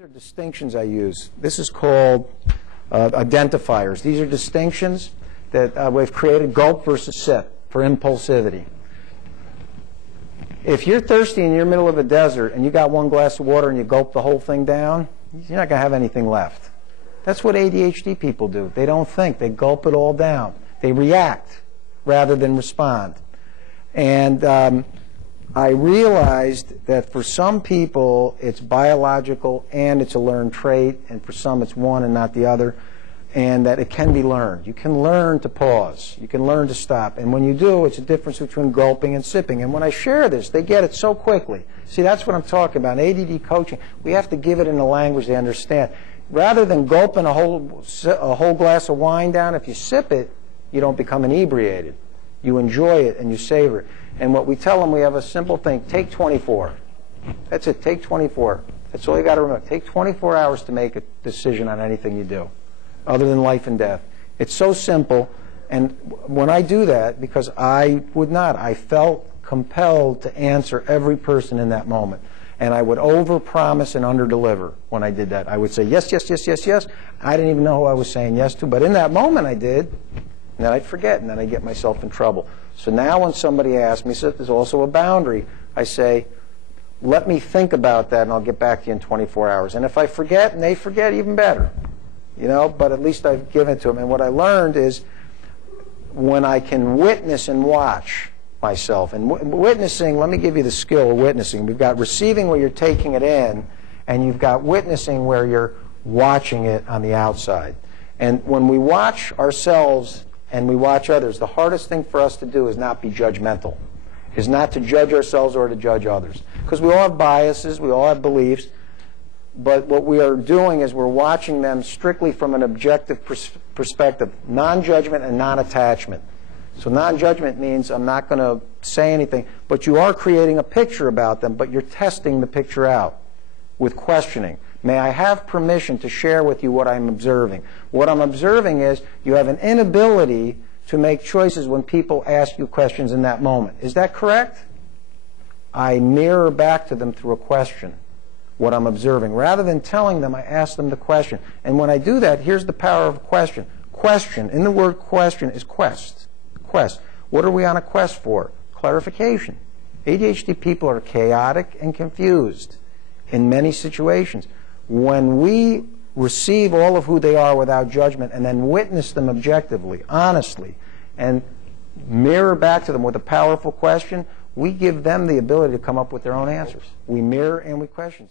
These are distinctions I use. This is called identifiers. These are distinctions that we've created: gulp versus sip for impulsivity. If you're thirsty and you're in the middle of a desert and you got one glass of water and you gulp the whole thing down, you're not going to have anything left. That's what ADHD people do. They don't think. They gulp it all down. They react rather than respond. And I realized that for some people it's biological and it's a learned trait, and for some it's one and not the other, and that it can be learned. You can learn to pause. You can learn to stop. And when you do, it's a difference between gulping and sipping. And when I share this, they get it so quickly. See, that's what I'm talking about. In ADD coaching, we have to give it in a language they understand. Rather than gulping a whole glass of wine down, if you sip it, you don't become inebriated. You enjoy it and you savor it. And what we tell them, we have a simple thing: take 24. That's it. Take 24. That's all you got to remember. Take 24 hours to make a decision on anything you do, other than life and death. It's so simple. And when I do that, because I felt compelled to answer every person in that moment. And I would overpromise and underdeliver when I did that. I would say yes, yes, yes, yes, yes. I didn't even know who I was saying yes to, but in that moment I did. And then I'd forget, and then I'd get myself in trouble. So now when somebody asks me, so there's also a boundary, I say, let me think about that, and I'll get back to you in 24 hours. And if I forget, and they forget, even better. You know, but at least I've given it to them. And what I learned is when I can witness and watch myself, and witnessing, let me give you the skill of witnessing. We've got receiving where you're taking it in, and you've got witnessing where you're watching it on the outside. And when we watch ourselves and we watch others, the hardest thing for us to do is not be judgmental, is not to judge ourselves or to judge others. Because we all have biases, we all have beliefs, but what we are doing is we're watching them strictly from an objective perspective, non-judgment and non-attachment. So non-judgment means I'm not going to say anything, but you are creating a picture about them, but you're testing the picture out with questioning. May I have permission to share with you what I'm observing? What I'm observing is you have an inability to make choices when people ask you questions in that moment. Is that correct? I mirror back to them through a question what I'm observing. Rather than telling them, I ask them the question. And when I do that, here's the power of a question. Question, in the word question, is quest. Quest. What are we on a quest for? Clarification. ADHD people are chaotic and confused in many situations. When we receive all of who they are without judgment and then witness them objectively, honestly, and mirror back to them with a powerful question, we give them the ability to come up with their own answers. We mirror and we question.